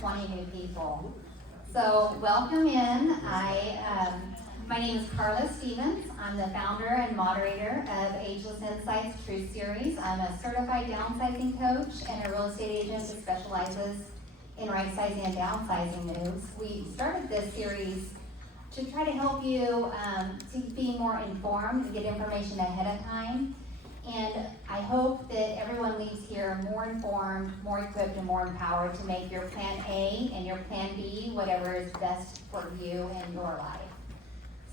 20 new people. So welcome in. My name is Carla Stevens. I'm the founder and moderator of Ageless Insights Truth Series. I'm a certified downsizing coach and a real estate agent who specializes in right-sizing and downsizing moves. We started this series to try to help you to be more informed and get information ahead of time. And I hope that everyone leaves here more informed, more equipped, and more empowered to make your plan A and your plan B whatever is best for you and your life.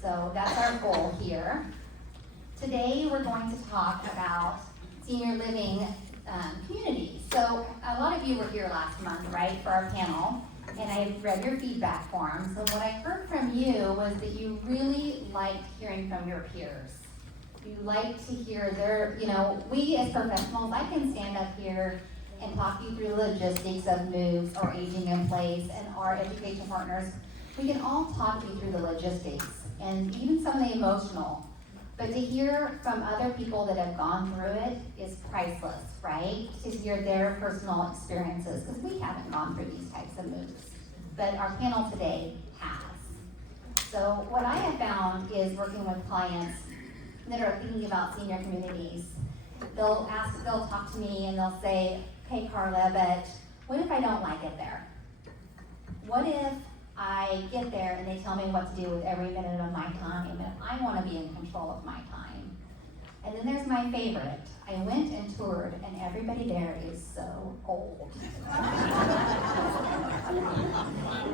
So that's our goal here. Today we're going to talk about senior living communities. So a lot of you were here last month, right, for our panel, and I read your feedback forms. And what I heard from you was that you really liked hearing from your peers. You like to hear their, we as professionals, I can stand up here and talk you through the logistics of moves or aging in place, and our education partners, we can all talk you through the logistics and even some of the emotional. But to hear from other people that have gone through it is priceless, right? To hear their personal experiences, because we haven't gone through these types of moves, but our panel today has. So what I have found is working with clients that are thinking about senior communities, they'll talk to me and they'll say, "Hey Carla, but what if I don't like it there? What if I get there and they tell me what to do with every minute of my time, and I want to be in control of my time?" And then there's my favorite. I went and toured, and everybody there is so old.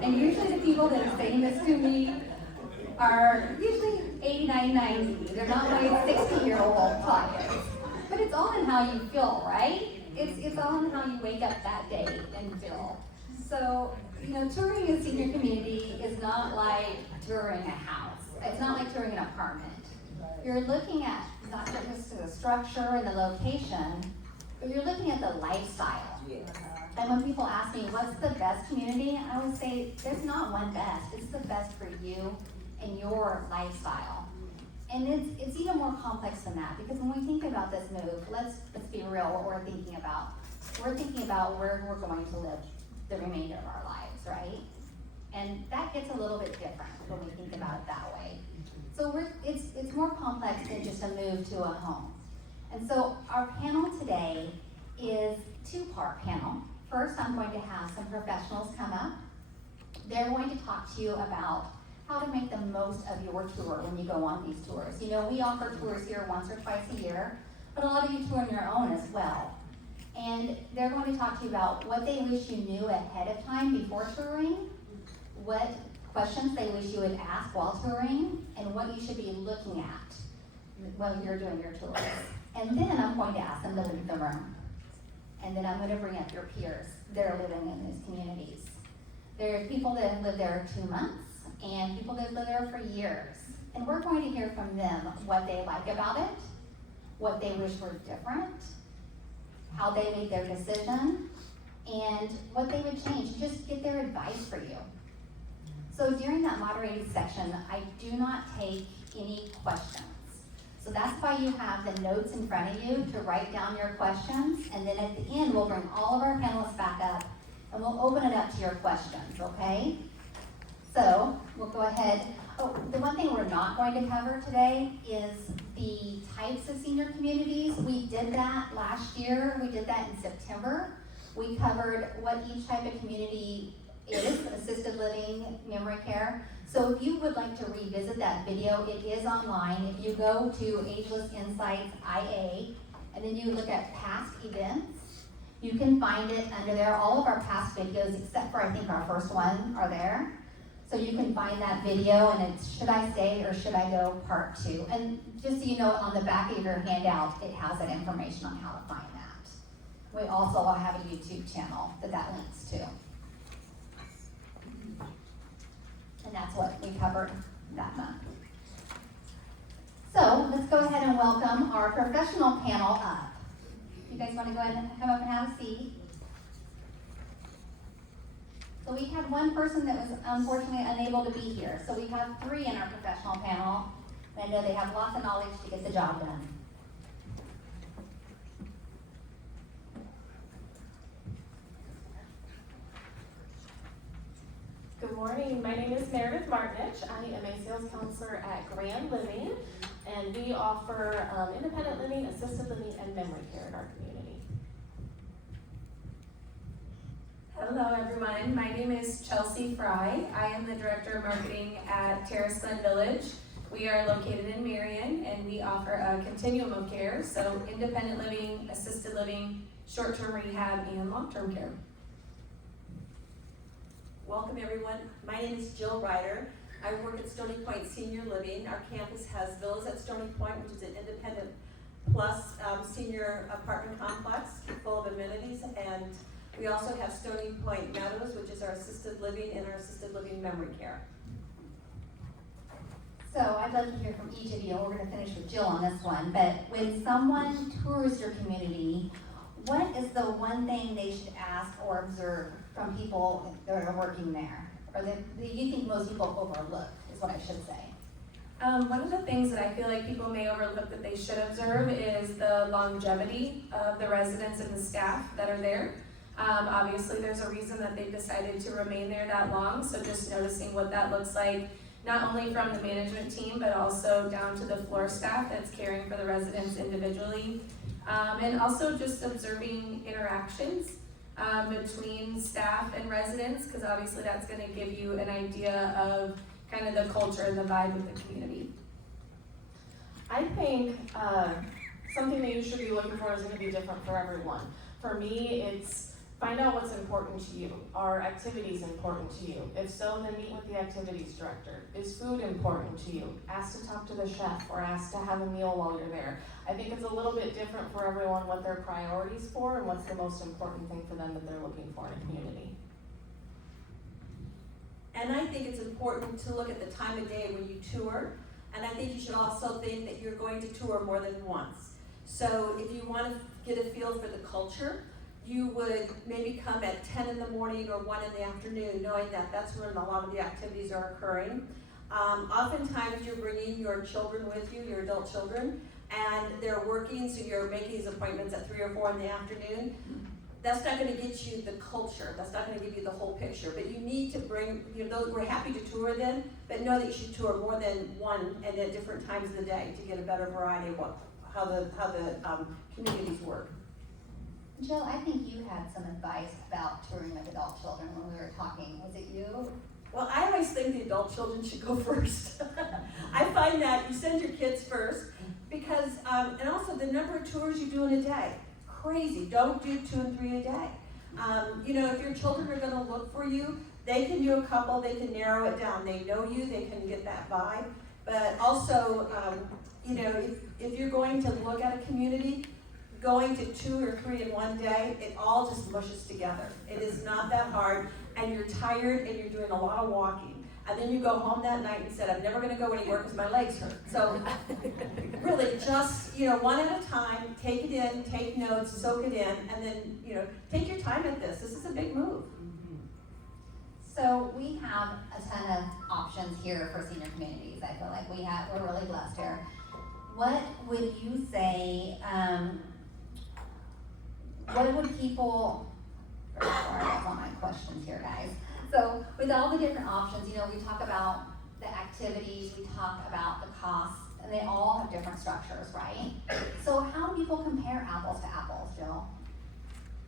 And usually the people that are saying this to me are usually 89, 90. They're not like 60-year-old clients. But it's all in how you feel, right? It's all in how you wake up that day and feel. So, touring a senior community is not like touring a house. It's not like touring an apartment. You're looking at not just the structure and the location, but you're looking at the lifestyle. And when people ask me, what's the best community? I always say, there's not one best. It's the best for you and your lifestyle. And it's even more complex than that, because when we think about this move, let's be real what we're thinking about. We're thinking about where we're going to live the remainder of our lives, right? And that gets a little bit different when we think about it that way. So it's more complex than just a move to a home. And so our panel today is a two-part panel. First, I'm going to have some professionals come up. They're going to talk to you about how to make the most of your tour when you go on these tours. We offer tours here once or twice a year, but a lot of you tour on your own as well. And they're going to talk to you about what they wish you knew ahead of time before touring, what questions they wish you would ask while touring, and what you should be looking at when you're doing your tours. And then I'm going to ask them to leave the room. And then I'm going to bring up your peers that are living in these communities. There are people that have lived there 2 months, and people that live there for years. And we're going to hear from them what they like about it, what they wish were different, how they made their decision, and what they would change. Just get their advice for you. So during that moderated section, I do not take any questions. So that's why you have the notes in front of you to write down your questions, and then at the end, we'll bring all of our panelists back up, and we'll open it up to your questions, okay? So we'll go ahead. Oh, the one thing we're not going to cover today is the types of senior communities. We did that last year. We did that in September. We covered what each type of community is, assisted living, memory care. So if you would like to revisit that video, it is online. If you go to Ageless Insights IA, and then you look at past events, you can find it under there. All of our past videos, except for I think our first one, are there. So you can find that video, and it's Should I Stay or Should I Go Part 2. And just so you know, on the back of your handout, it has that information on how to find that. We also have a YouTube channel that links to. And that's what we covered that month. So let's go ahead and welcome our professional panel up. You guys want to go ahead and come up and have a seat? So we had one person that was unfortunately unable to be here. So we have 3 in our professional panel. And I know they have lots of knowledge to get the job done. morning. My name is Meredith Martinich. I am a sales counselor at Grand Living, and we offer independent living, assisted living, and memory care in our community. Hello everyone, my name is Chelsea Fry. I am the Director of Marketing at Terrace Glen Village. We are located in Marion, and we offer a continuum of care, so independent living, assisted living, short-term rehab, and long-term care. Welcome everyone. My name is Jill Ryder. I work at Stony Point Senior Living. Our campus has villas at Stony Point, which is an independent plus senior apartment complex full of amenities, and we also have Stony Point Meadows, which is our assisted living and our assisted living memory care. So I'd love to hear from each of you. We're going to finish with Jill on this one. But when someone tours your community, what is the one thing they should ask or observe from people that are working there? Or that you think most people overlook, is what I should say. One of the things that I feel like people may overlook that they should observe is the longevity of the residents and the staff that are there. Obviously, there's a reason that they've decided to remain there that long, so just noticing what that looks like, not only from the management team, but also down to the floor staff that's caring for the residents individually. And also just observing interactions between staff and residents, because obviously that's going to give you an idea of kind of the culture and the vibe of the community. I think something that you should be looking for is going to be different for everyone. For me, it's find out what's important to you. Are activities important to you? If so, then meet with the activities director. Is food important to you? Ask to talk to the chef or ask to have a meal while you're there. I think it's a little bit different for everyone what their priorities for and what's the most important thing for them that they're looking for in a community. And I think it's important to look at the time of day when you tour, and I think you should also think that you're going to tour more than once. So if you want to get a feel for the culture, you would maybe come at 10 in the morning or 1 in the afternoon, knowing that that's when a lot of the activities are occurring. Oftentimes you're bringing your children with you, your adult children, and they're working, so you're making these appointments at 3 or 4 in the afternoon. That's not going to get you the culture. That's not going to give you the whole picture. But you need to bring, we're happy to tour then, but know that you should tour more than one and at different times of the day to get a better variety of how the communities work. Jill, I think you had some advice about touring with adult children when we were talking. Was it you? Well, I always think the adult children should go first. I find that you send your kids first because, and also the number of tours you do in a day, crazy. Don't do 2 and 3 a day. If your children are going to look for you, they can do a couple, they can narrow it down. They know you, they can get that vibe. But also, if you're going to look at a community, going to 2 or 3 in one day, it all just mushes together. It is not that hard, and you're tired and you're doing a lot of walking. And then you go home that night and said, I'm never gonna go anywhere because my legs hurt. So really just, one at a time, take it in, take notes, soak it in, and then, take your time at this. This is a big move. So we have a ton of options here for senior communities. I feel like we're really blessed here. What would you say, what would people, sorry, that's all my questions here, guys. So with all the different options, we talk about the activities, we talk about the costs, and they all have different structures, right? So how do people compare apples to apples, Jill?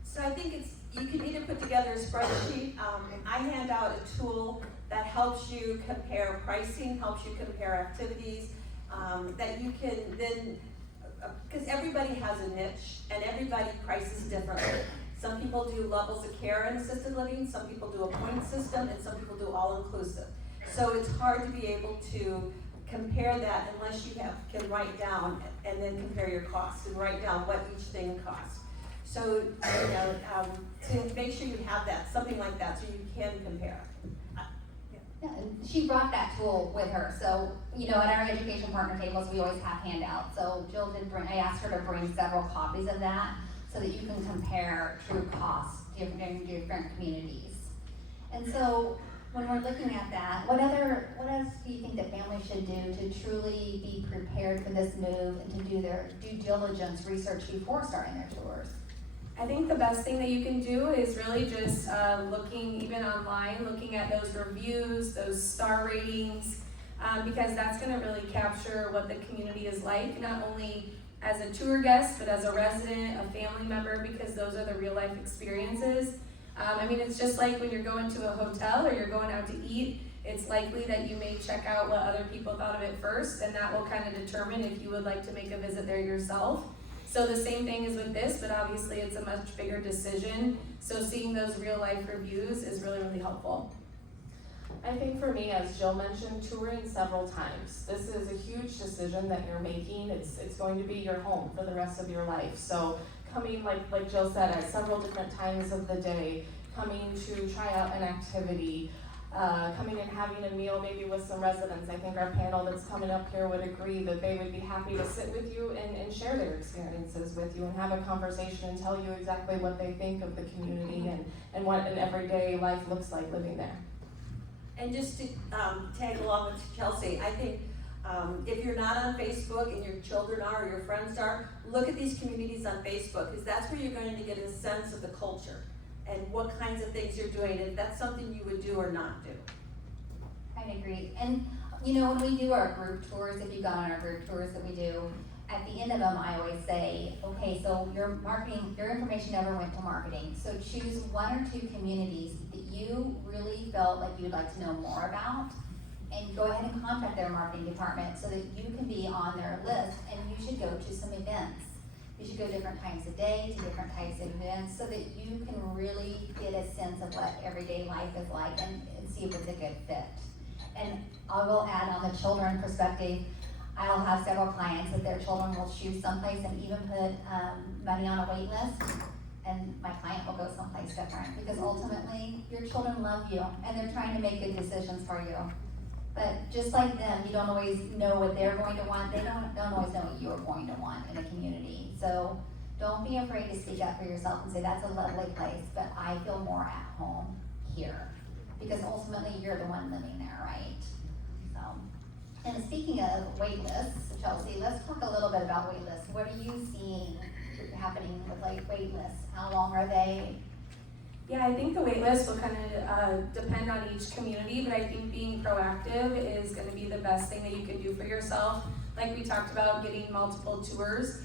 So I think you can either put together a spreadsheet. I hand out a tool that helps you compare pricing, helps you compare activities, that you can then, because everybody has a niche and everybody prices differently. Some people do levels of care in assisted living, some people do a point system, and some people do all inclusive. So it's hard to be able to compare that unless you can write down and then compare your costs and write down what each thing costs. So, to make sure you have that, something like that, so you can compare. Yeah, and she brought that tool with her. So, at our education partner tables, we always have handouts. So Jill I asked her to bring several copies of that so that you can compare true costs in different communities. And so, when we're looking at that, what else do you think that families should do to truly be prepared for this move and to do their due diligence research before starting their tours? I think the best thing that you can do is really just looking, even online, looking at those reviews, those star ratings, because that's going to really capture what the community is like, not only as a tour guest, but as a resident, a family member, because those are the real life experiences. I mean, it's just like when you're going to a hotel or you're going out to eat, it's likely that you may check out what other people thought of it first, and that will kind of determine if you would like to make a visit there yourself. So the same thing is with this, but obviously it's a much bigger decision. So seeing those real life reviews is really, really helpful. I think for me, as Jill mentioned, touring several times. This is a huge decision that you're making. It's going to be your home for the rest of your life. So coming, like Jill said, at several different times of the day, coming to try out an activity, coming and having a meal maybe with some residents. I think our panel that's coming up here would agree that they would be happy to sit with you and share their experiences with you and have a conversation and tell you exactly what they think of the community and what an everyday life looks like living there. And just to tag along with Chelsea, I think if you're not on Facebook and your children are or your friends are, look at these communities on Facebook, because that's where you're going to get a sense of the culture and what kinds of things you're doing, and if that's something you would do or not do. I agree. And you know, when we do our group tours, if you've gone on our group tours that we do, at the end of them I always say, okay, so your information never went to marketing. So choose one or two communities that you really felt like you'd like to know more about, and go ahead and contact their marketing department so that you can be on their list, and you should go to some events. You should go different times of day to different types of events so that you can really get a sense of what everyday life is like and see if it's a good fit. And I will add on the children perspective, I'll have several clients that their children will choose someplace and even put money on a wait list, and my client will go someplace different, because ultimately your children love you and they're trying to make good decisions for you. But just like them, you don't always know what they're going to want. They don't always know what you're going to want in a community. So don't be afraid to speak up for yourself and say, that's a lovely place, but I feel more at home here. Because ultimately you're the one living there, right? So, and speaking of wait lists, Chelsea, let's talk a little bit about wait lists. What are you seeing happening with like wait lists? How long are they? Yeah, I think the wait list will kind of depend on each community, but I think being proactive is going to be the best thing that you can do for yourself. Like we talked about, getting multiple tours,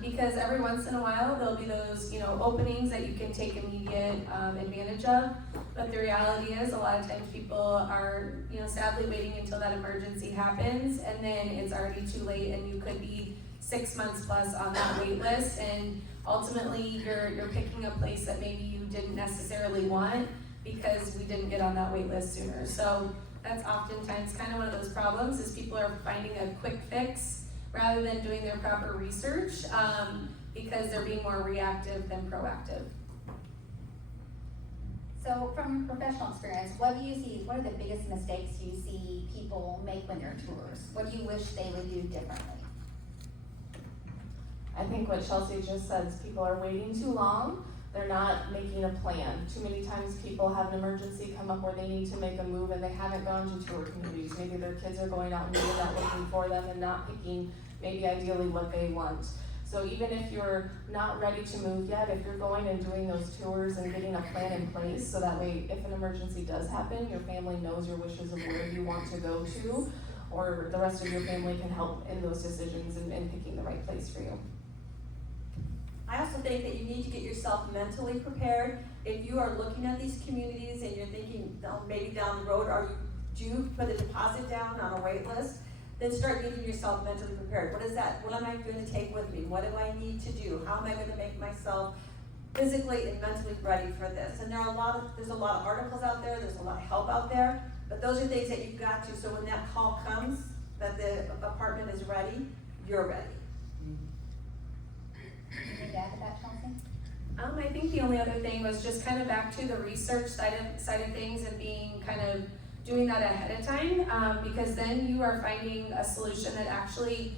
because every once in a while there'll be those, openings that you can take immediate advantage of. But the reality is, a lot of times people are, sadly waiting until that emergency happens, and then it's already too late, and you could be 6 months plus on that wait list, and ultimately you're picking a place that maybe you didn't necessarily want because we didn't get on that wait list sooner. So that's oftentimes kind of one of those problems, is people are finding a quick fix rather than doing their proper research, because they're being more reactive than proactive. So from professional experience, what do you see, what are the biggest mistakes you see people make when they're tours? What do you wish they would do differently? I think what Chelsea just said is people are waiting too long. They're not making a plan. Too many times people have an emergency come up where they need to make a move and they haven't gone to tour communities. Maybe their kids are going out and doing that looking for them and not picking maybe ideally what they want. So even if you're not ready to move yet, if you're going and doing those tours and getting a plan in place, so that way if an emergency does happen, your family knows your wishes of where you want to go to, or the rest of your family can help in those decisions and picking the right place for you. I also think that you need to get yourself mentally prepared. If you are looking at these communities and you're thinking maybe down the road, or you do put a deposit down on a wait list, then start getting yourself mentally prepared. What is that? What am I going to take with me? What do I need to do? How am I going to make myself physically and mentally ready for this? And there's a lot of articles out there, there's a lot of help out there, but those are things that you've got to, so when that call comes, that the apartment is ready, you're ready. Anything to add to that, Chelsea? I think the only other thing was just kind of back to the research side of things, and being kind of doing that ahead of time, because then you are finding a solution that actually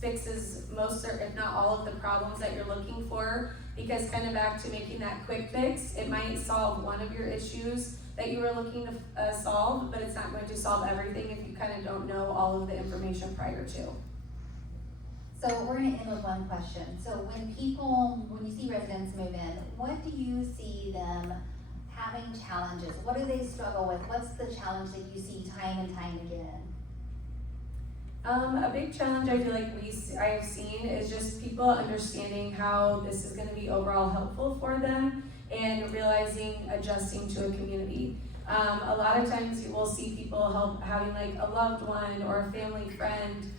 fixes most, or if not all, of the problems that you're looking for. Because kind of back to making that quick fix, it might solve one of your issues that you were looking to solve, but it's not going to solve everything if you kind of don't know all of the information prior to. So we're gonna end with one question. So when you see residents move in, what do you see them having challenges? What do they struggle with? What's the challenge that you see time and time again? A big challenge I feel like I've seen is just people understanding how this is going to be overall helpful for them and realizing adjusting to a community. A lot of times you will see people having like a loved one or a family friend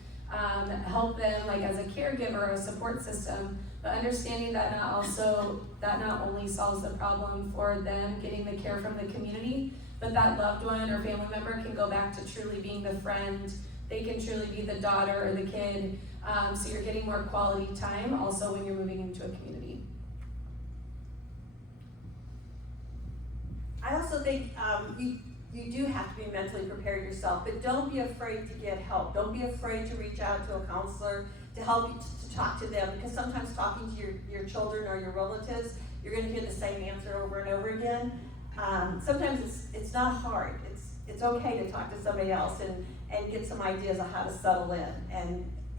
help them like as a caregiver or a support system, but understanding that not only solves the problem for them getting the care from the community, but that loved one or family member can go back to truly being the friend. They can truly be the daughter or the kid, so you're getting more quality time also when you're moving into a community. I also think you do have to be mentally prepared yourself, but don't be afraid to get help. Don't be afraid to reach out to a counselor to help you to talk to them, because sometimes talking to your children or your relatives, you're going to hear the same answer over and over again. Sometimes it's not hard. It's okay to talk to somebody else and get some ideas of how to settle in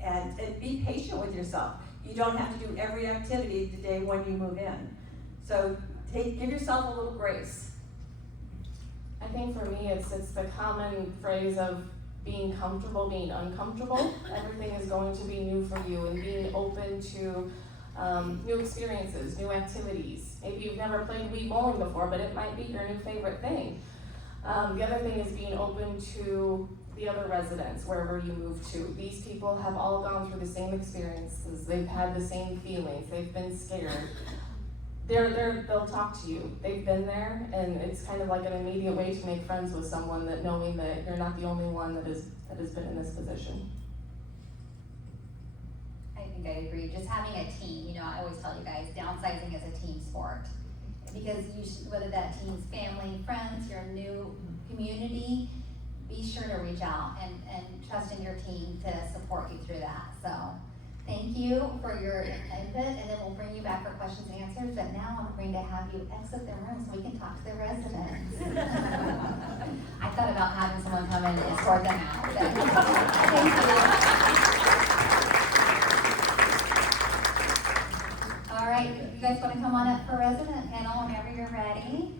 and be patient with yourself. You don't have to do every activity the day when you move in. So give yourself a little grace. I think for me, it's the common phrase of being comfortable, being uncomfortable. Everything is going to be new for you, and being open to new experiences, new activities. Maybe you've never played Wii bowling before, but it might be your new favorite thing. The other thing is being open to the other residents wherever you move to. These people have all gone through the same experiences. They've had the same feelings. They've been scared. They'll talk to you. They've been there, and it's kind of like an immediate way to make friends with someone, that knowing that you're not the only one that has been in this position. I think I agree. Just having a team, I always tell you guys, downsizing is a team sport. Because whether that team's family, friends, your new community, be sure to reach out and trust in your team to support you through that. So thank you for your input, and then we'll bring you back for questions and answers. But now I'm going to have you exit the room so we can talk to the residents. I thought about having someone come in and escort them out. But thank you. All right, you guys want to come on up for resident panel whenever you're ready?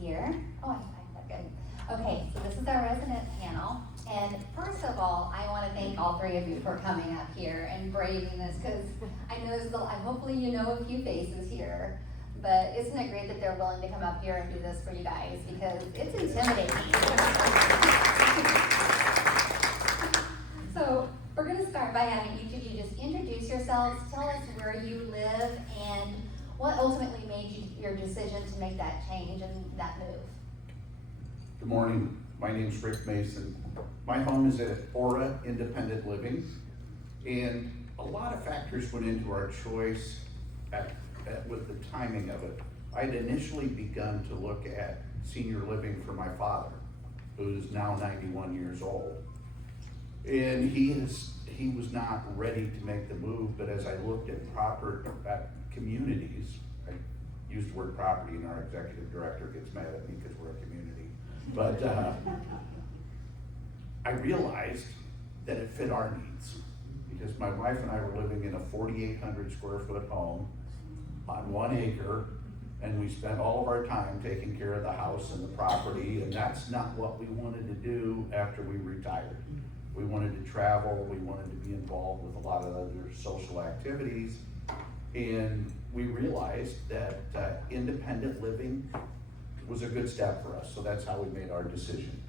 Here. Oh, I have that good. Okay, so this is our resident panel. And first of all, I want to thank all three of you for coming up here and braving this, because I know this is hopefully you know a few faces here. But isn't it great that they're willing to come up here and do this for you guys, because it's intimidating. So we're going to start by having each of you just introduce yourselves, tell us where you live, and what ultimately made your decision to make that change and that move? Good morning. My name's Rick Mason. My home is at Aura Independent Living, and a lot of factors went into our choice with the timing of it. I'd initially begun to look at senior living for my father, who's now 91 years old. And he was not ready to make the move, but as I looked at communities, I used the word property, and our executive director gets mad at me because we're a community. But I realized that it fit our needs, because my wife and I were living in a 4,800 square foot home on 1 acre, and we spent all of our time taking care of the house and the property, and that's not what we wanted to do after we retired. We wanted to travel, we wanted to be involved with a lot of other social activities, and we realized that independent living was a good step for us, so that's how we made our decision.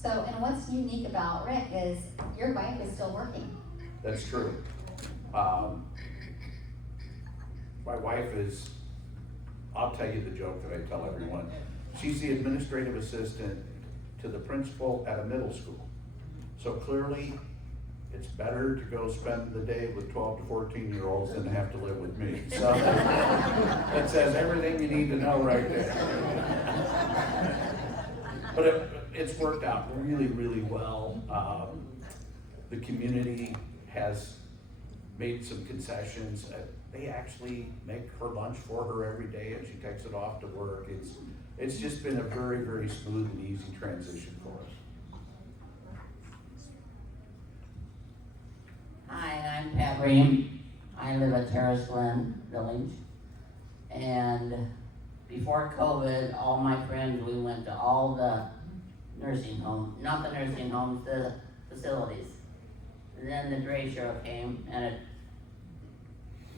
So, and what's unique about Rick is your wife is still working. That's true. My wife is, I'll tell you the joke that I tell everyone. She's the administrative assistant to the principal at a middle school. So clearly, it's better to go spend the day with 12 to 14-year-olds than to have to live with me. So that says everything you need to know right there. But it's worked out really, really well. The community has made some concessions. They actually make her lunch for her every day and she takes it off to work. It's just been a very, very smooth and easy transition for us. Hi, I'm Pat Ream. I live at Terrace Glen Village. And before COVID, all my friends, we went to all the nursing homes, not the nursing homes, the facilities. And then the Dre show came and it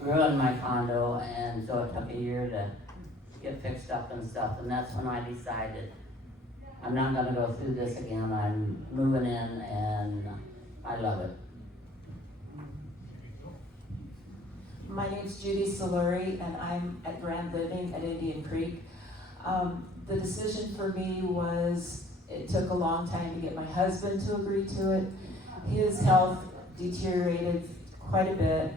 ruined my condo, and so it took a year to get fixed up and stuff. And that's when I decided I'm not gonna go through this again. I'm moving in and I love it. My name's Judy Soluri, and I'm at Grand Living at Indian Creek. The decision for me was, it took a long time to get my husband to agree to it. His health deteriorated quite a bit,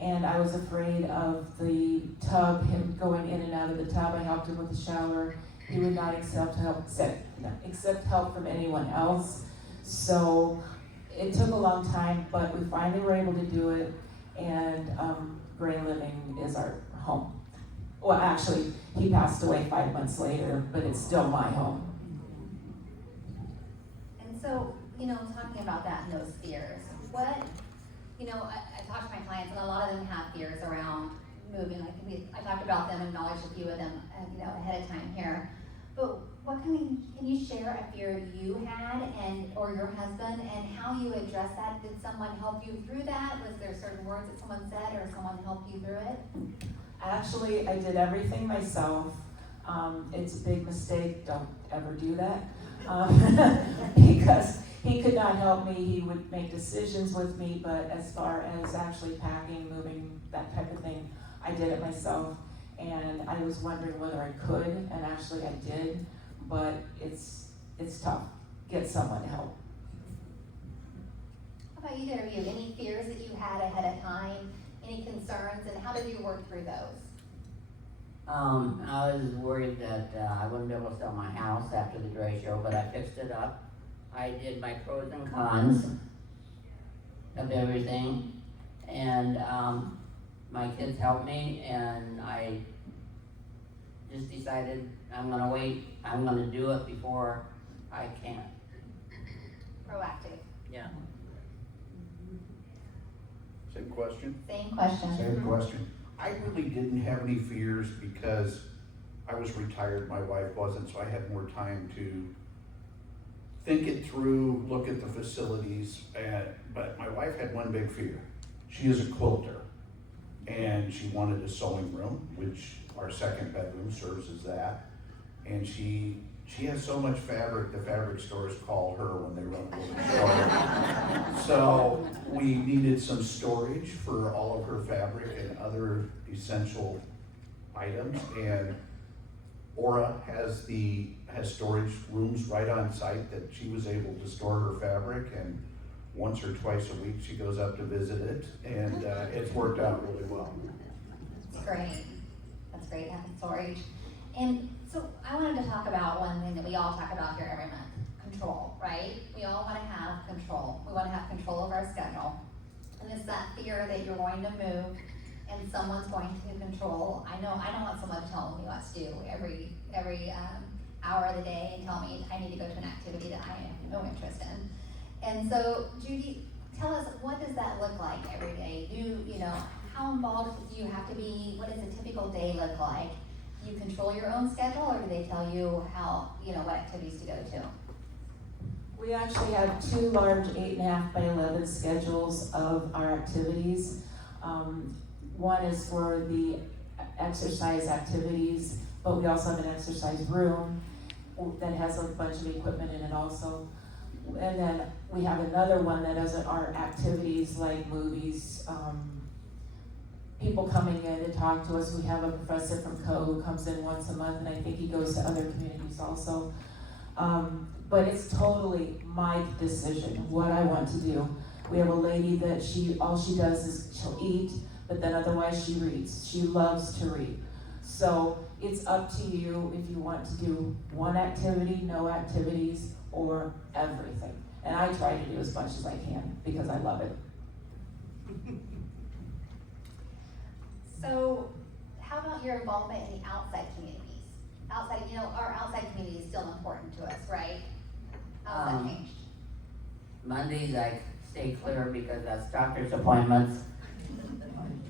and I was afraid of the tub, him going in and out of the tub. I helped him with the shower. He would not accept help from anyone else. So it took a long time, but we finally were able to do it, and Gray Living is our home. Well, actually, he passed away 5 months later, but it's still my home. And so, talking about that and those fears, I talk to my clients and a lot of them have fears around moving. I talked about them, acknowledged a few of them, ahead of time here. But can you share a fear you had or your husband and how you addressed that? Did someone help you through that? Was there certain words that someone said or someone helped you through it? Actually, I did everything myself. It's a big mistake, don't ever do that. Because he could not help me, he would make decisions with me, but as far as actually packing, moving, that type of thing, I did it myself. And I was wondering whether I could, and actually I did, but it's tough. Get someone to help. How about either of you? Any fears that you had ahead of time? Any concerns, and how did you work through those? I was worried that I wouldn't be able to sell my house after the Dre show, but I fixed it up. I did my pros and cons of everything, and my kids helped me, and I just decided I'm gonna wait. I'm gonna do it before I can't. Proactive. Yeah. Same question? Same question. Same question. I really didn't have any fears because I was retired, my wife wasn't, so I had more time to think it through, look at the facilities, but my wife had one big fear. She is a quilter, and she wanted a sewing room, which our second bedroom serves as that, and she has so much fabric, the fabric stores call her when they run short. So we needed some storage for all of her fabric and other essential items, and Aura has storage rooms right on site that she was able to store her fabric, and once or twice a week she goes up to visit it, and it's worked out really well. That's great. That's great having storage. And so I wanted to talk about one thing that we all talk about here every month, control, right? We all want to have control. We want to have control of our schedule. And it's that fear that you're going to move and someone's going to control. I know I don't want someone telling me what to do every hour of the day and tell me I need to go to an activity that I have no interest in. And so, Judy, tell us, what does that look like every day? How involved do you have to be? What does a typical day look like? Do you control your own schedule, or do they tell you what activities to go to? We actually have 2 large 8.5 by 11 schedules of our activities. One is for the exercise activities, but we also have an exercise room that has a bunch of equipment in it also. And then we have another one that does our activities like movies. People people coming in to talk to us. We have a professor from Co who comes in once a month, and I think he goes to other communities also. But it's totally my decision, what I want to do. We have a lady that all she does is she'll eat, but then otherwise she reads. She loves to read. So it's up to you if you want to do one activity, no activities, or everything. And I try to do as much as I can because I love it. So, how about your involvement in the outside communities? Outside, our outside community is still important to us, right? How's that changed? Mondays I stay clear because that's doctor's appointments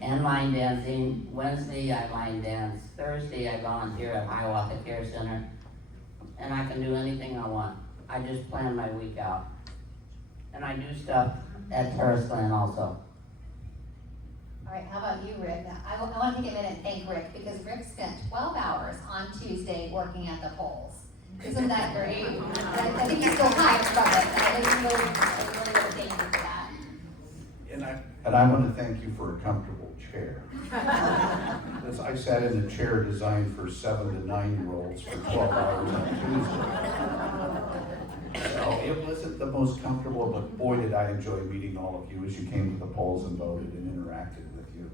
and line dancing. Wednesday I line dance. Thursday I volunteer at Hiawatha Care Center. And I can do anything I want. I just plan my week out. And I do stuff at Terrace Glen also. All right, how about you, Rick? I want to take a minute and thank Rick because Rick spent 12 hours on Tuesday working at the polls. Isn't that great? I think he's still hyped from it. I really thank you for that. And I want to thank you for a comfortable chair. Because I sat in a chair designed for 7 to 9-year-olds for 12 hours on Tuesday. So it wasn't the most comfortable, but boy did I enjoy meeting all of you as you came to the polls and voted and interacted with you.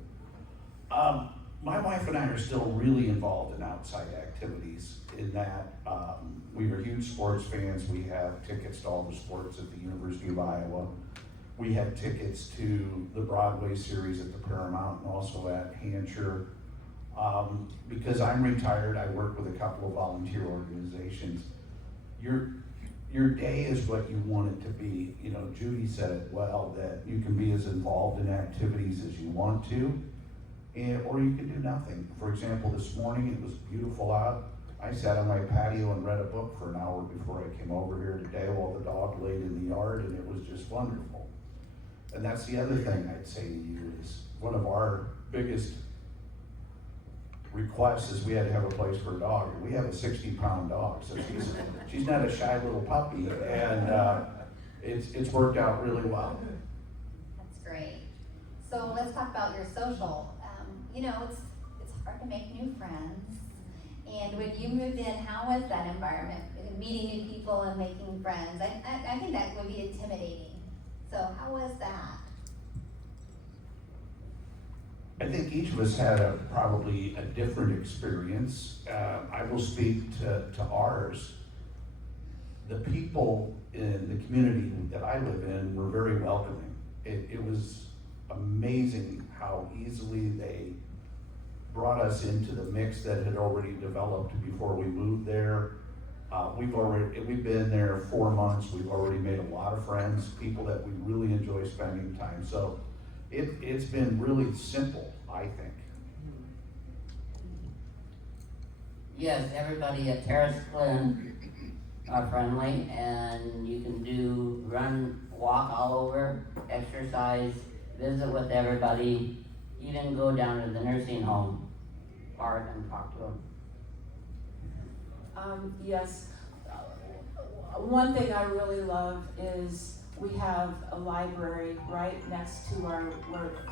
My wife and I are still really involved in outside activities in that we are huge sports fans. We have tickets to all the sports at the University of Iowa. We have tickets to the Broadway series at the Paramount and also at Hampshire. Because I'm retired, I work with a couple of volunteer organizations. Your day is what you want it to be. Judy said it well, that you can be as involved in activities as you want to, or you can do nothing. For example, this morning it was beautiful out. I sat on my patio and read a book for an hour before I came over here today while the dog laid in the yard, and it was just wonderful. And that's the other thing I'd say to you is one of our biggest requests is we had to have a place for a dog. We have a 60-pound dog, so she's not a shy little puppy, and it's worked out really well. That's great. So let's talk about your social. It's hard to make new friends. And when you moved in, how was that environment? Meeting new people and making friends. I think that would be intimidating. So how was that? I think each of us had probably a different experience. I will speak to ours. The people in the community that I live in were very welcoming. It was amazing how easily they brought us into the mix that had already developed before we moved there. We've been there 4 months. We've already made a lot of friends, people that we really enjoy spending time. So it's been really simple, I think. Yes, everybody at Terrace Glen are friendly, and you can run, walk all over, exercise, visit with everybody, even go down to the nursing home part and talk to them. Yes. One thing I really love is we have a library right next to where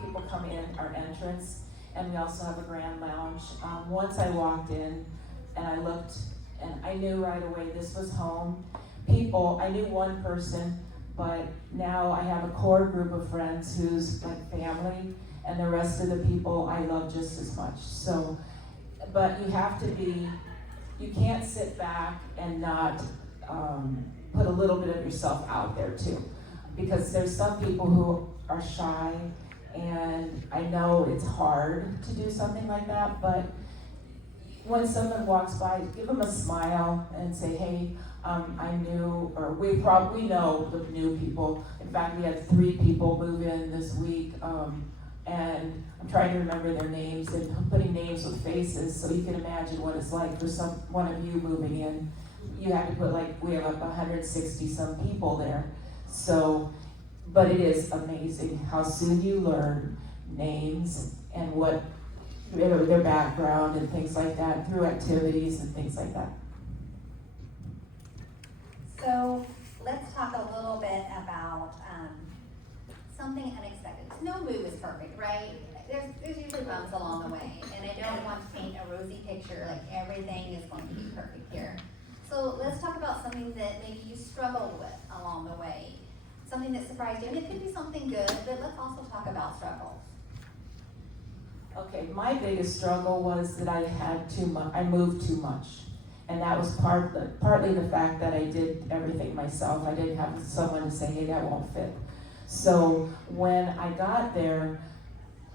people come in, our entrance, and we also have a grand lounge. Once I walked in and I looked, and I knew right away this was home. I knew one person, but now I have a core group of friends who's like family, and the rest of the people I love just as much. So, but you can't sit back and not put a little bit of yourself out there too. Because there's some people who are shy, and I know it's hard to do something like that, but when someone walks by, give them a smile and say, hey, I'm new, or we probably know the new people. In fact, we had 3 people move in this week, and I'm trying to remember their names and I'm putting names with faces so you can imagine what it's like for one of you moving in. You have to put we have 160 some people there. So, but it is amazing how soon you learn names and what their background and things like that through activities and things like that. So let's talk a little bit about something unexpected. No move is perfect, right? There's usually comes along the way. And I don't want to paint a rosy picture, like everything is going to be perfect here. So let's talk about something that maybe you struggled with along the way. Something that surprised you. And it could be something good, but let's also talk about struggles. Okay, my biggest struggle was that I had too much, I moved too much. And that was partly the fact that I did everything myself. I didn't have someone to say, hey, that won't fit. So when I got there,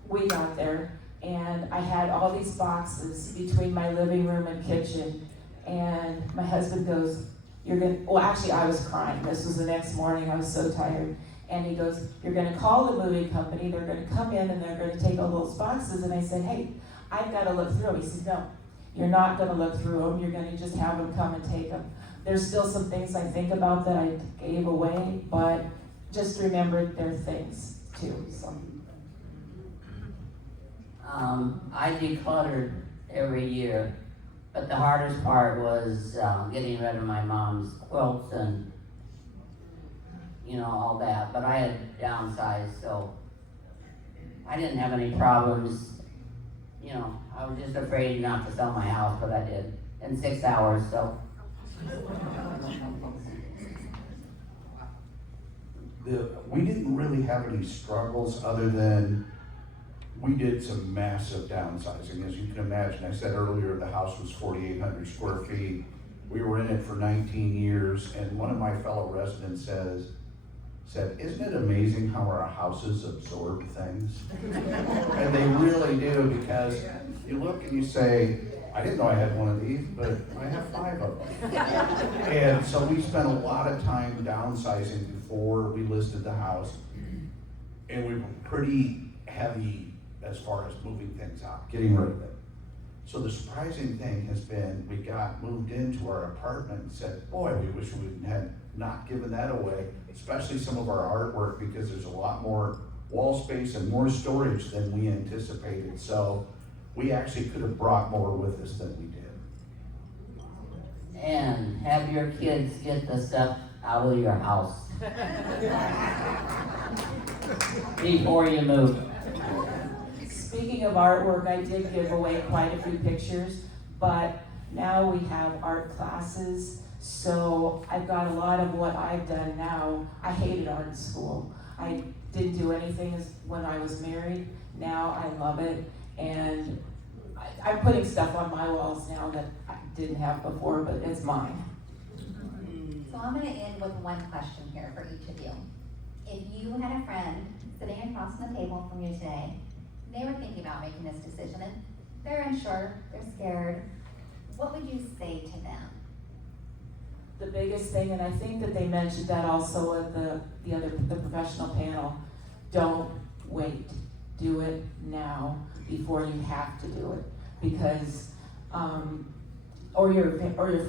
we got there, and I had all these boxes between my living room and kitchen. And my husband goes, well, actually I was crying. This was the next morning, I was so tired. And he goes, you're gonna call the moving company, they're gonna come in and they're gonna take all those boxes. And I said, hey, I've gotta look through them. He said, no, you're not gonna look through them, you're gonna just have them come and take them. There's still some things I think about that I gave away, but just remember they're things too, so. I decluttered every year, but the hardest part was getting rid of my mom's quilts and all that, but I had downsized, so I didn't have any problems. I was just afraid not to sell my house, but I did in 6 hours, so. We didn't really have any struggles other than we did some massive downsizing. As you can imagine, I said earlier, the house was 4,800 square feet. We were in it for 19 years, and one of my fellow residents said, isn't it amazing how our houses absorb things? And they really do, because you look and you say, I didn't know I had one of these, but I have 5 of them. And so we spent a lot of time downsizing before we listed the house. And we were pretty heavy as far as moving things out, getting rid of it. So the surprising thing has been, we got moved into our apartment and said, boy, we wish we had not given that away, especially some of our artwork, because there's a lot more wall space and more storage than we anticipated. So we actually could have brought more with us than we did. And have your kids get the stuff out of your house before you move. Speaking of artwork, I did give away quite a few pictures, but now we have art classes, so I've got a lot of what I've done now. I hated art in school. I didn't do anything when I was married. Now I love it, and I'm putting stuff on my walls now that I didn't have before, but it's mine. So I'm going to end with one question here for each of you. If you had a friend sitting across from the table from you today, they were thinking about making this decision, and they're unsure, they're scared, what would you say to them? The biggest thing, and I think that they mentioned that also at the professional panel, don't wait. Do it now before you have to do it, because or your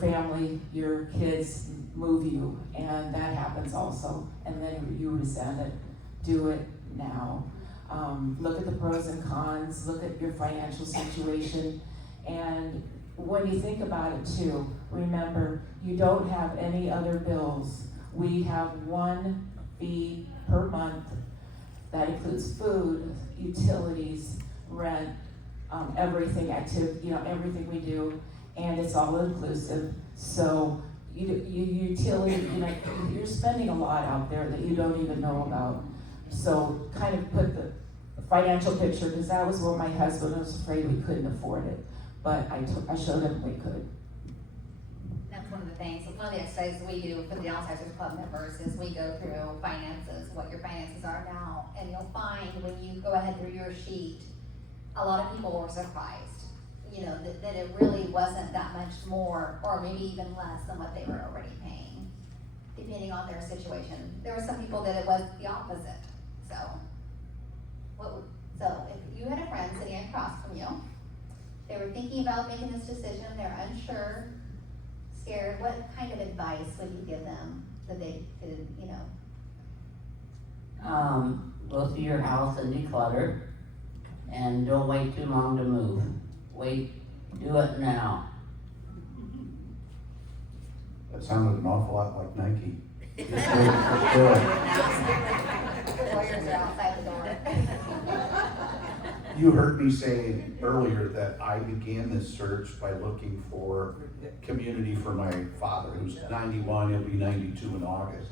family, your kids move you, and that happens also, and then you resent it. Do it now. Look at the pros and cons, look at your financial situation, and when you think about it too, remember, you don't have any other bills. We have one fee per month that includes food, utilities, rent, everything, everything we do, and it's all inclusive. So you're spending a lot out there that you don't even know about. So kind of put the financial picture, because that was what my husband was afraid we couldn't afford it. But I showed him we could. That's one of the things, one of the exercises we do for the Downsizers Club members is we go through finances, what your finances are now, and you'll find when you go ahead through your sheet, a lot of people were surprised, that it really wasn't that much more, or maybe even less than what they were already paying, depending on their situation. There were some people that it was the opposite. So if you had a friend sitting across from you, they were thinking about making this decision, they're unsure, scared, what kind of advice would you give them that they could, Go through your house and declutter, and don't wait too long to move. Do it now. That sounded an awful lot like Nike. Just wait for sure. The lawyers are outside the door. You heard me say earlier that I began this search by looking for community for my father, who's 91, he'll be 92 in August.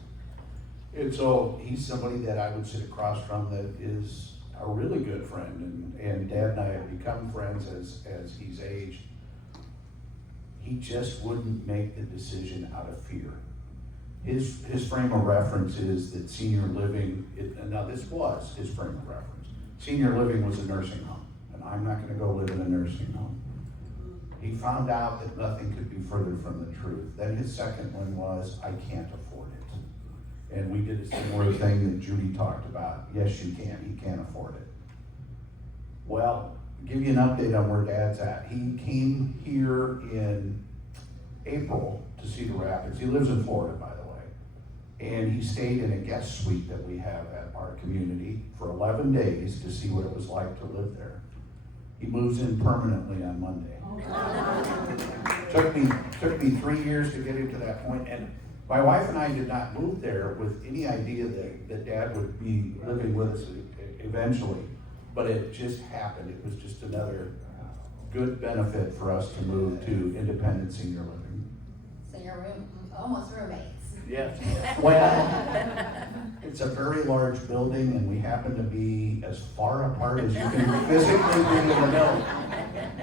And so he's somebody that I would sit across from that is a really good friend, and Dad and I have become friends as he's aged. He just wouldn't make the decision out of fear. His frame of reference is that senior living, now this was his frame of reference. Senior living was a nursing home, and I'm not gonna go live in a nursing home. He found out that nothing could be further from the truth. Then his second one was, I can't afford it. And we did a similar thing that Judy talked about. Yes, you can, he can't afford it. Well, give you an update on where Dad's at. He came here in April to Cedar Rapids. He lives in Florida, by the way. And he stayed in a guest suite that we have at our community for 11 days to see what it was like to live there. He moves in permanently on Monday. Took me 3 years to get him to that point, and my wife and I did not move there with any idea that Dad would be living with us eventually, but it just happened. It was just another good benefit for us to move to independent senior living. So you're almost roommates. Yes. Well, it's a very large building, and we happen to be as far apart as you can physically be in the building.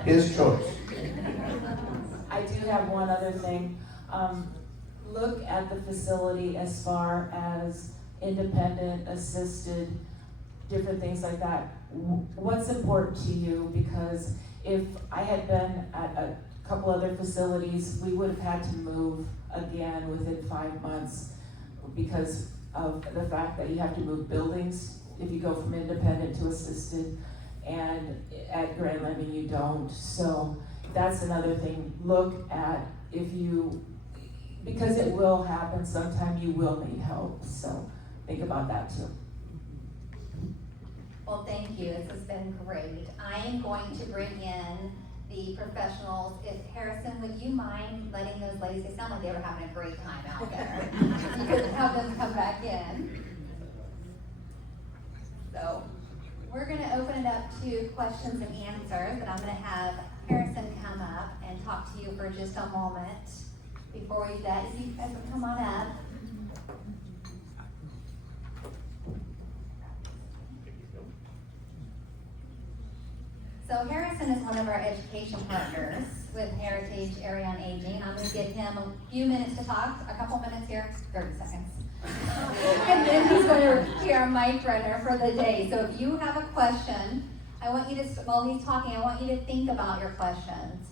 His choice. I do have one other thing. Look at the facility as far as independent, assisted, different things like that. What's important to you? Because if I had been at a couple other facilities, we would have had to move again within 5 months because of the fact that you have to move buildings if you go from independent to assisted, and at Grand Living you don't. So that's another thing. Look at because it will happen, sometime you will need help, so think about that too. Well, thank you. This has been great. I am going to bring in the professionals. If Harrison, would you mind letting those ladies, they sound like they were having a great time out there. You could have them come back in. So we're gonna open it up to questions and answers, and I'm gonna have Harrison come up and talk to you for just a moment. Before we do that, if you guys would come on up. So Harrison is one of our education partners with Heritage Area on Aging. I'm going to give him a few minutes to talk, a couple minutes here, 30 seconds. And then he's going to be our mic runner for the day. So if you have a question, I want you to, while he's talking, I want you to think about your questions.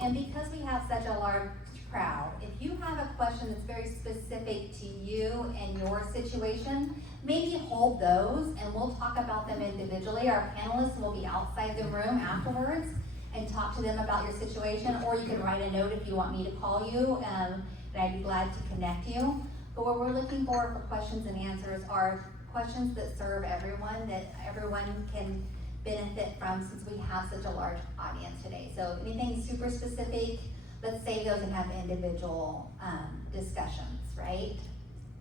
And because we have such a large crowd, if you have a question that's very specific to you and your situation, maybe hold those and we'll talk about them individually. Our panelists will be outside the room afterwards and talk to them about your situation, or you can write a note if you want me to call you, and I'd be glad to connect you. But what we're looking for questions and answers are questions that serve everyone, that everyone can benefit from, since we have such a large audience today. So anything super specific, let's save those and have individual discussions, right?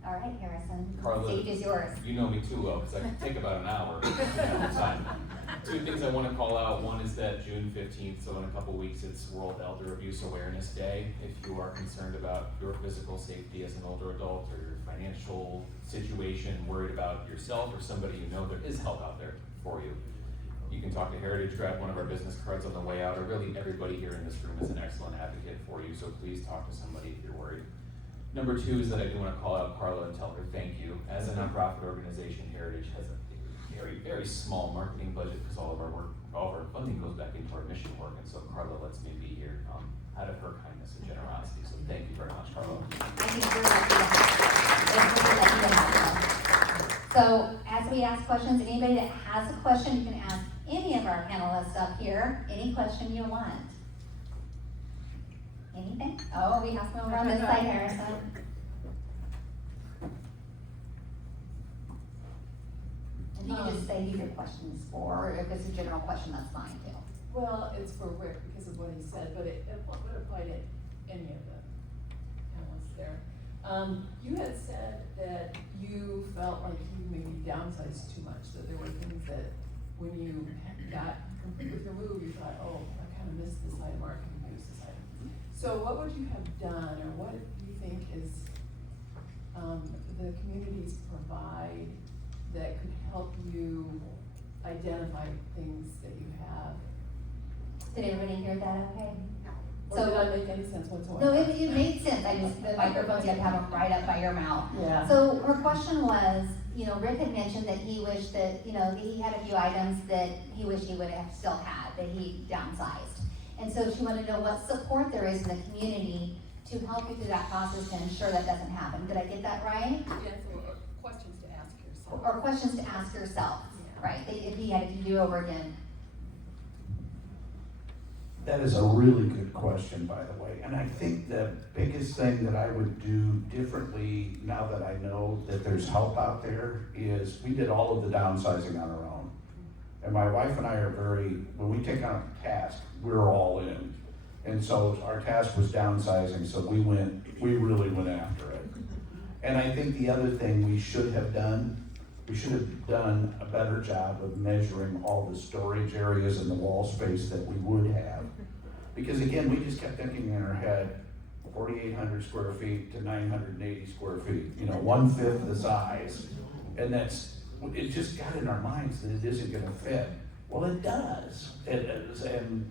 All right, Harrison, Carla, stage is yours. you know me too well, because I can take about an hour at a time. Two things I want to call out. One is that June 15th, so in a couple weeks, it's World Elder Abuse Awareness Day. If you are concerned about your physical safety as an older adult, or your financial situation, worried about yourself or somebody you know, there is help out there for you. You can talk to Heritage, grab one of our business cards on the way out, or really everybody here in this room is an excellent advocate for you, so please talk to somebody if you're worried. Number two is that I do want to call out Carla and tell her thank you. As a nonprofit organization, Heritage has a very, very small marketing budget because all of our work, all of our funding goes back into our mission work, and so Carla lets me be here out of her kindness and generosity, so thank you very much, Carla. So as we ask questions, anybody that has a question, you can ask any of our panelists up here, any question you want. Anything? Oh, we have some over on this side, Harrison. And you can just say who your question is for, or if it's a general question, that's fine too. Well, it's for Rick because of what he said, but it would apply to any of the panelists there. You had said that you felt like you maybe downsized too much, that there were things that when you got with your move, you thought, oh, I kind of missed this item, or I can use this item. So what would you have done, or what do you think is, the communities provide that could help you identify things that you have? Did everybody hear that okay? Or So- did I make any sense whatsoever? No, it made sense. The microphones, you have to have them right up by your mouth. Yeah. So her question was, Rick had mentioned that he wished that, he had a few items that he wished he would have still had, that he downsized. And so she wanted to know what support there is in the community to help you through that process to ensure that doesn't happen. Did I get that right? Yes, or questions to ask yourself. Or questions to ask yourself, right? If he had to do over again. That is a really good question, by the way. And I think the biggest thing that I would do differently now that I know that there's help out there is we did all of the downsizing on our own. And my wife and I are when we take on a task, we're all in. And so our task was downsizing, so we really went after it. And I think the other thing we should have done a better job of measuring all the storage areas and the wall space that we would have. Because again, we just kept thinking in our head, 4,800 square feet to 980 square feet, 1/5 the size. And it just got in our minds that it isn't gonna fit. Well, it does. It is, and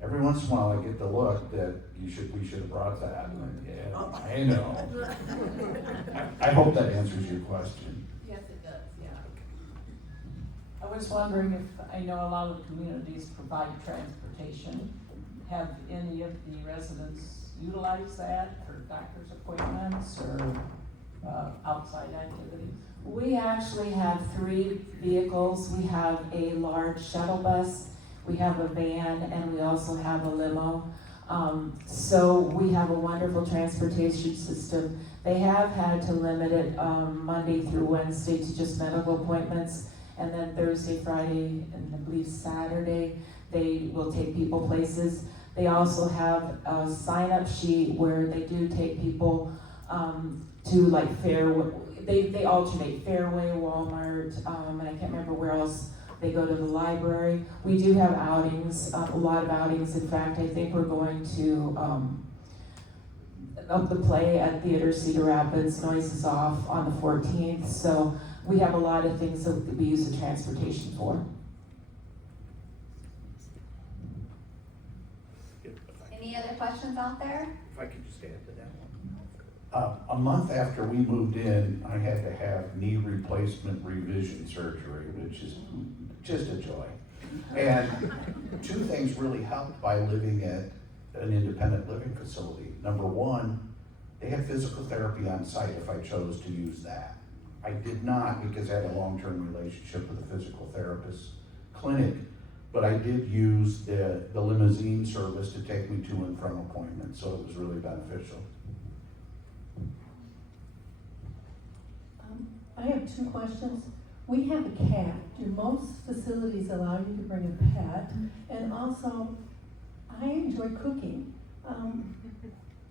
every once in a while I get the look that we should have brought that. And I know. I hope that answers your question. Yes, it does, yeah. I was wondering if, I know a lot of communities provide transportation. Have any of the residents utilize that for doctor's appointments or outside activities? We actually have 3 vehicles. We have a large shuttle bus, we have a van, and we also have a limo. So we have a wonderful transportation system. They have had to limit it Monday through Wednesday to just medical appointments, and then Thursday, Friday, and I believe Saturday, they will take people places. They also have a sign-up sheet where they do take people to like they alternate Fairway, Walmart, and I can't remember where else. They go to the library. We do have outings, a lot of outings. In fact, I think we're going to the play at Theater Cedar Rapids, Noise is Off on the 14th. So we have a lot of things that we use the transportation for. Any other questions out there? If I could just add to that one. A month after we moved in, I had to have knee replacement revision surgery, which is just a joy. And 2 things really helped by living at an independent living facility. Number 1, they had physical therapy on site if I chose to use that. I did not because I had a long-term relationship with a physical therapist clinic, but I did use the limousine service to take me to and from appointments, so it was really beneficial. I have 2 questions. We have a cat. Do most facilities allow you to bring a pet? And also, I enjoy cooking.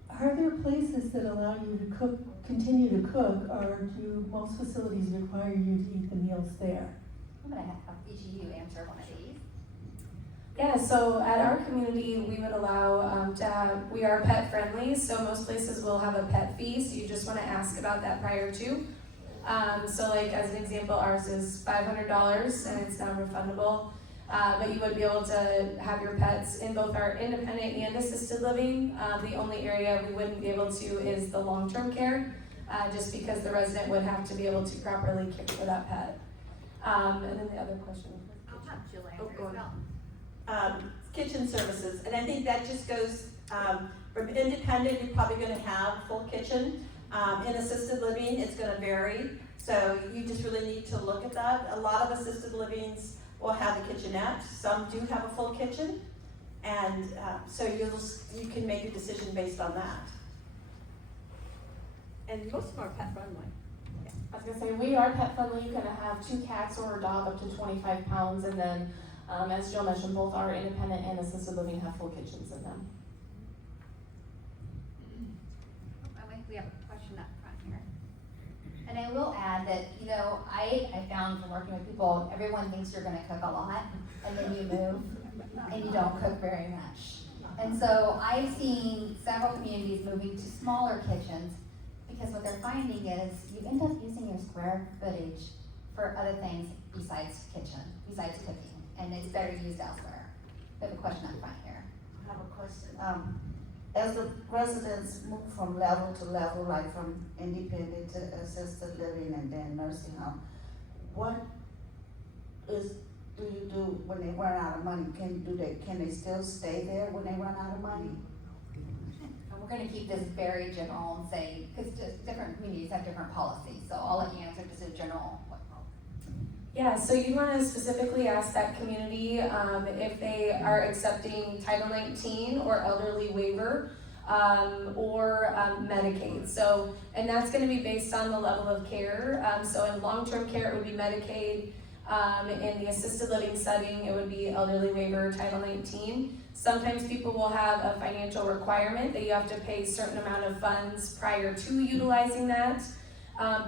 Are there places that allow you to continue to cook, or do most facilities require you to eat the meals there? I'm gonna have each of you answer one of these. Yeah, so at our community, we would allow we are pet friendly, so most places will have a pet fee, so you just wanna ask about that prior to. So like as an example, ours is $500 and it's non-refundable. But you would be able to have your pets in both our independent and assisted living. The only area we wouldn't be able to is the long-term care, just because the resident would have to be able to properly care for that pet. And then the other question. I'll have Jill Oh, go answer as ahead. well. Kitchen services, and I think that just goes, from independent, you're probably gonna have full kitchen. In assisted living, it's gonna vary, so you just really need to look at that. A lot of assisted livings will have a kitchenette, some do have a full kitchen, and so you can make a decision based on that. And most of them are pet friendly. I was gonna say, we are pet friendly. You can have 2 cats or a dog up to 25 pounds, and then, as Jill mentioned, both our independent and assisted living have full kitchens in them. Oh, wait, we have a question up front here. And I will add that, you know, I found from working with people, everyone thinks you're gonna cook a lot, and then you move, and you don't cook very much. And so I've seen several communities moving to smaller kitchens, because what they're finding is you end up using your square footage for other things besides cooking, and it's better used elsewhere. We have a question up front here. I have a question. As the residents move from level to level, like from independent to assisted living and then nursing home, what do you do when they run out of money? Can they still stay there when they run out of money? And we're gonna keep this very general and say, because different communities have different policies, so I'll let you answer just a general. Yeah, so you want to specifically ask that community if they are accepting Title 19 or elderly waiver or Medicaid. So, and that's going to be based on the level of care. So in long-term care, it would be Medicaid. In the assisted living setting, it would be elderly waiver, Title 19. Sometimes people will have a financial requirement that you have to pay a certain amount of funds prior to utilizing that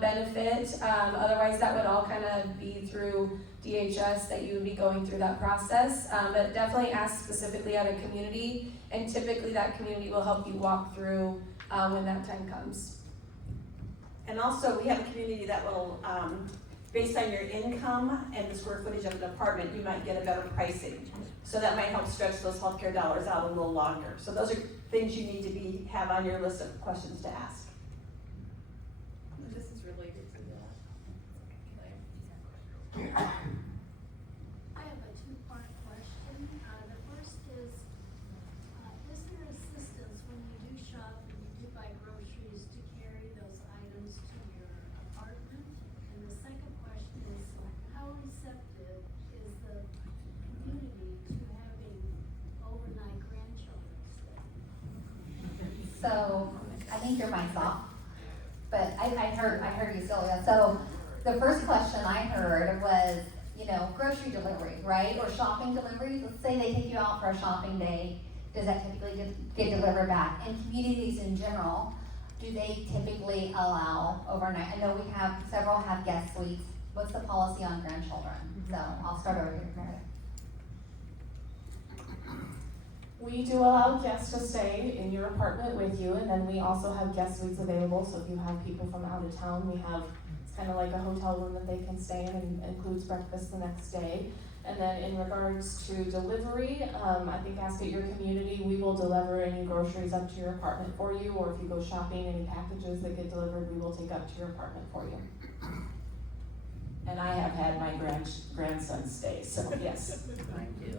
benefit. Otherwise, that would all kind of be through DHS that you would be going through that process. But definitely ask specifically at a community, and typically that community will help you walk through when that time comes. And also, we have a community that will, based on your income and the square footage of an apartment, you might get a better pricing. So that might help stretch those healthcare dollars out a little longer. So those are things you need to have on your list of questions to ask. This is related to that. I have a two-part question. The first is there assistance when you do shop and you do buy groceries to carry those items to your apartment? And the second question is, how receptive is the community to having overnight grandchildren stay? So, I think your mic's off, but I heard you, Sylvia. So, the first question I heard was, you know, grocery delivery, right? Or shopping delivery. Let's say they take you out for a shopping day. Does that typically get delivered back? And communities in general, do they typically allow overnight? I know we have, several have guest suites. What's the policy on grandchildren? So, I'll start over here, Meredith. We do allow guests to stay in your apartment with you, and then we also have guest suites available, so if you have people from out of town, we have, it's kind of like a hotel room that they can stay in, and includes breakfast the next day. And then in regards to delivery, I think ask at your community, we will deliver any groceries up to your apartment for you, or if you go shopping, any packages that get delivered, we will take up to your apartment for you. And I have had my grandson stay, so yes. Mine too.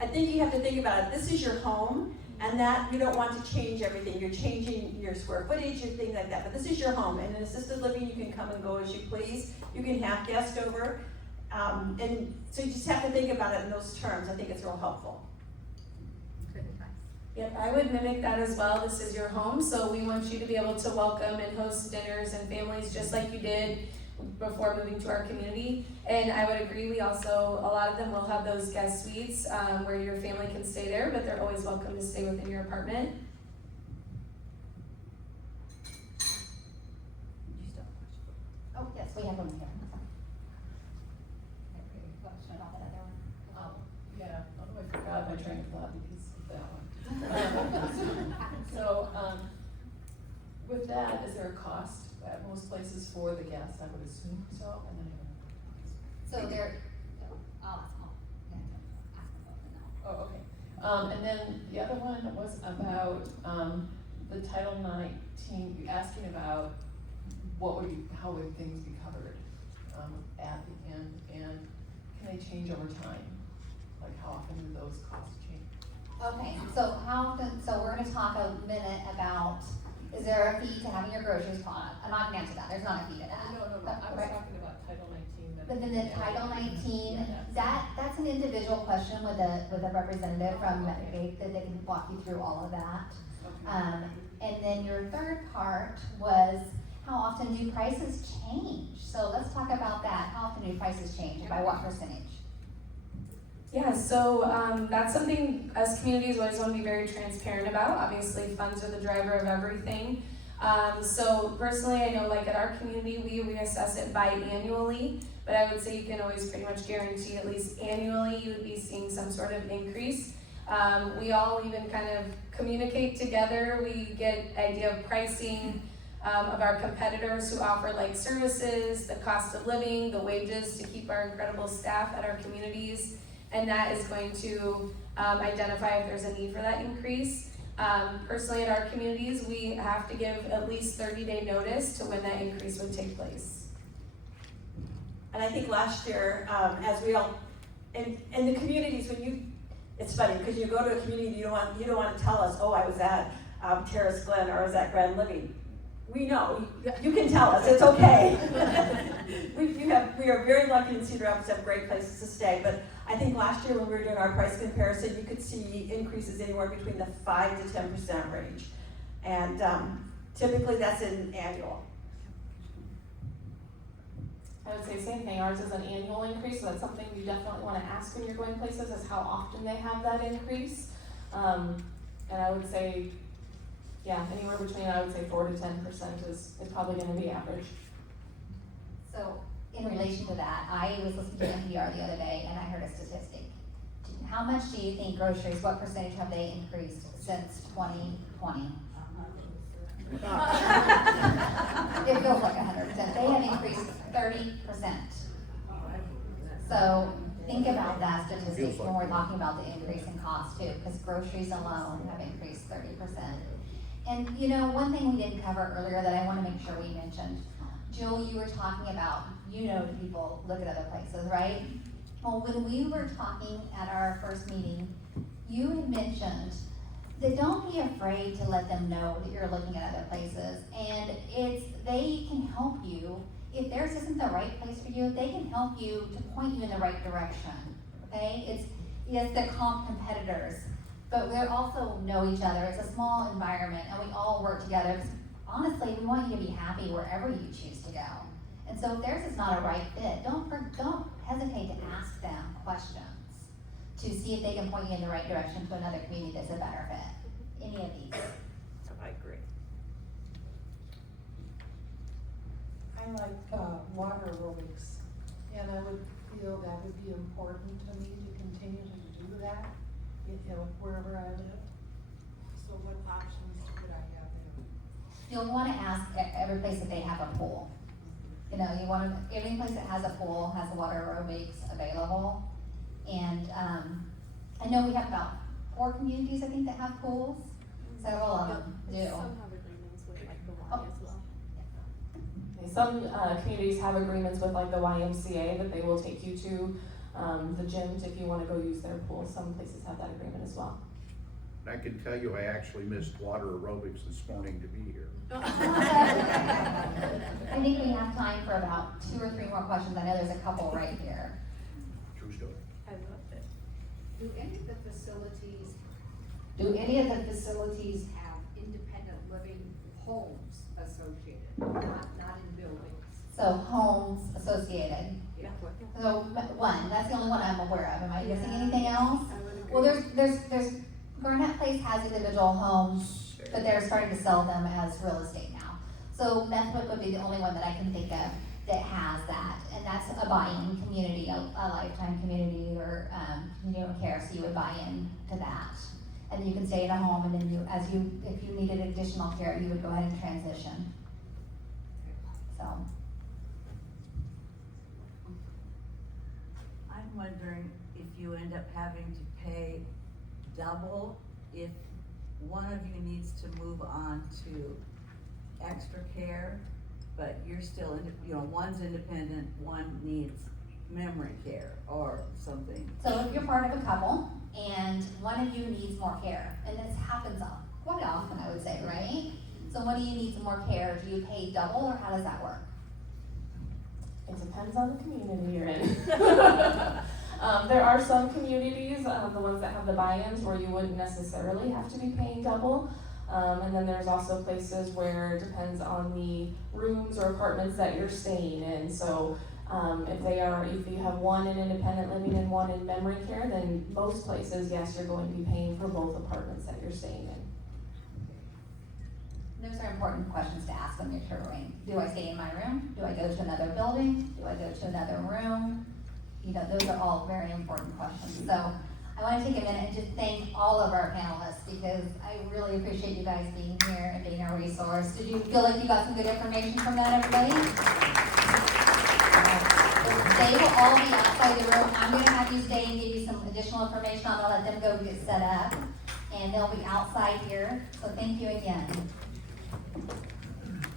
I think you have to think about it. This is your home, and that you don't want to change everything. You're changing your square footage and things like that, but this is your home. And in assisted living, you can come and go as you please. You can have guests over. And so you just have to think about it in those terms. I think it's real helpful. Yep, I would mimic that as well. This is your home, so we want you to be able to welcome and host dinners and families just like you did before moving to our community. And I would agree, we also, a lot of them will have those guest suites where your family can stay there, but they're always welcome to stay within your apartment. Oh, yes, we have one here. Question about that other one. Yeah, although I forgot my train of thought because of that one. So, with that, is there a cost at most places for the guests? I would assume so, and then. So there, I'll ask them. Ask them both and now. Oh, okay. And then the other one was about, the Title 19, asking about how would things be covered, at the end, and can they change over time? Like how often do those costs change? Okay, so how often, so we're gonna talk a minute about, is there a fee to having your groceries bought? I'm not gonna answer that, there's not a fee to that. No, I was Right. talking about Title 19. But then the Title 19, that's an individual question with a representative from Medicaid, that they can walk you through all of that. And then your third part was, how often do prices change? So let's talk about that. How often do prices change, and by what percentage? Yeah, so that's something as communities always want to be very transparent about. Obviously, funds are the driver of everything. So personally, I know like at our community, we reassess it biannually, but I would say you can always pretty much guarantee at least annually you would be seeing some sort of increase. We all even kind of communicate together. We get idea of pricing of our competitors who offer like services, the cost of living, the wages to keep our incredible staff at our communities, and that is going to identify if there's a need for that increase. Personally, in our communities, we have to give at least 30-day notice to when that increase would take place. And I think last year, as we all, in the communities, it's funny, because you go to a community, you don't want to tell us, oh, I was at Terrace Glen or I was at Grand Living. We know, you can tell us, it's okay. We are very lucky in Cedar Rapids to have great places to stay, but I think last year when we were doing our price comparison, you could see increases anywhere between the 5 to 10% range. And typically that's an annual. I would say same thing, ours is an annual increase, so that's something you definitely wanna ask when you're going places, is how often they have that increase. And I would say, yeah, anywhere between, I would say 4 to 10% is probably gonna be average. So in relation to that, I was listening to NPR the other day and I heard a statistic. How much do you think groceries, what percentage have they increased since 2020? It feels like 100%. They have increased 30%. So think about that statistic when we're talking about the increase in cost too, because groceries alone have increased 30%. And you know, one thing we didn't cover earlier that I want to make sure we mentioned, Jill, you were talking about, people look at other places, right? Well, when we were talking at our first meeting, you had mentioned that don't be afraid to let them know that you're looking at other places, and they can help you. If theirs isn't the right place for you, they can help you to point you in the right direction, okay? Yes, they're competitors, but we also know each other. It's a small environment, and we all work together. Honestly, we want you to be happy wherever you choose to go. And so if theirs is not a right fit, don't hesitate to ask them questions to see if they can point you in the right direction to another community that's a better fit. Any of these. I agree. I like water aerobics, and I would feel that would be important to me to continue to do that, wherever I live. So what options could I have there? You'll want to ask every place that they have a pool. Every place that has a pool has water aerobics available. And I know we have about 4 communities, I think, that have pools. Several of them do. Some have agreements with like the Y as well. Some communities have agreements with like the YMCA that they will take you to the gyms if you want to go use their pool. Some places have that agreement as well. I can tell you I actually missed water aerobics this morning to be here. I think we have time for about 2 or 3 more questions. I know there's a couple right here. True story. I love it. Do any of the facilities have independent living homes associated, not in buildings? So homes associated. Yeah. So one, that's the only one I'm aware of. Am I missing anything else? Well, there's Garnett Place has individual homes, but they're starting to sell them as real estate now. So Methwood would be the only one that I can think of that has that, and that's a buy-in community, a lifetime community or continuum care. So you would buy in to that, and you can stay in a home, and then if you needed additional care, you would go ahead and transition. So. I'm wondering if you end up having to pay double if one of you needs to move on to extra care, but you're still, one's independent, one needs memory care or something. So if you're part of a couple and one of you needs more care, and this happens quite often, I would say, right? So one of you needs more care, do you pay double or how does that work? It depends on the community you're in. There are some communities, the ones that have the buy-ins, where you wouldn't necessarily have to be paying double. And then there's also places where it depends on the rooms or apartments that you're staying in. So if you have one in independent living and one in memory care, then most places, yes, you're going to be paying for both apartments that you're staying in. Those are important questions to ask when you're touring. Do I stay in my room? Do I go to another building? Do I go to another room? You know, those are all very important questions. So I want to take a minute and just thank all of our panelists because I really appreciate you guys being here and being a resource. Did you feel like you got some good information from that, everybody? They will all be outside the room. I'm going to have you stay and give you some additional information. I'm going to let them go get set up. And they'll be outside here. So thank you again.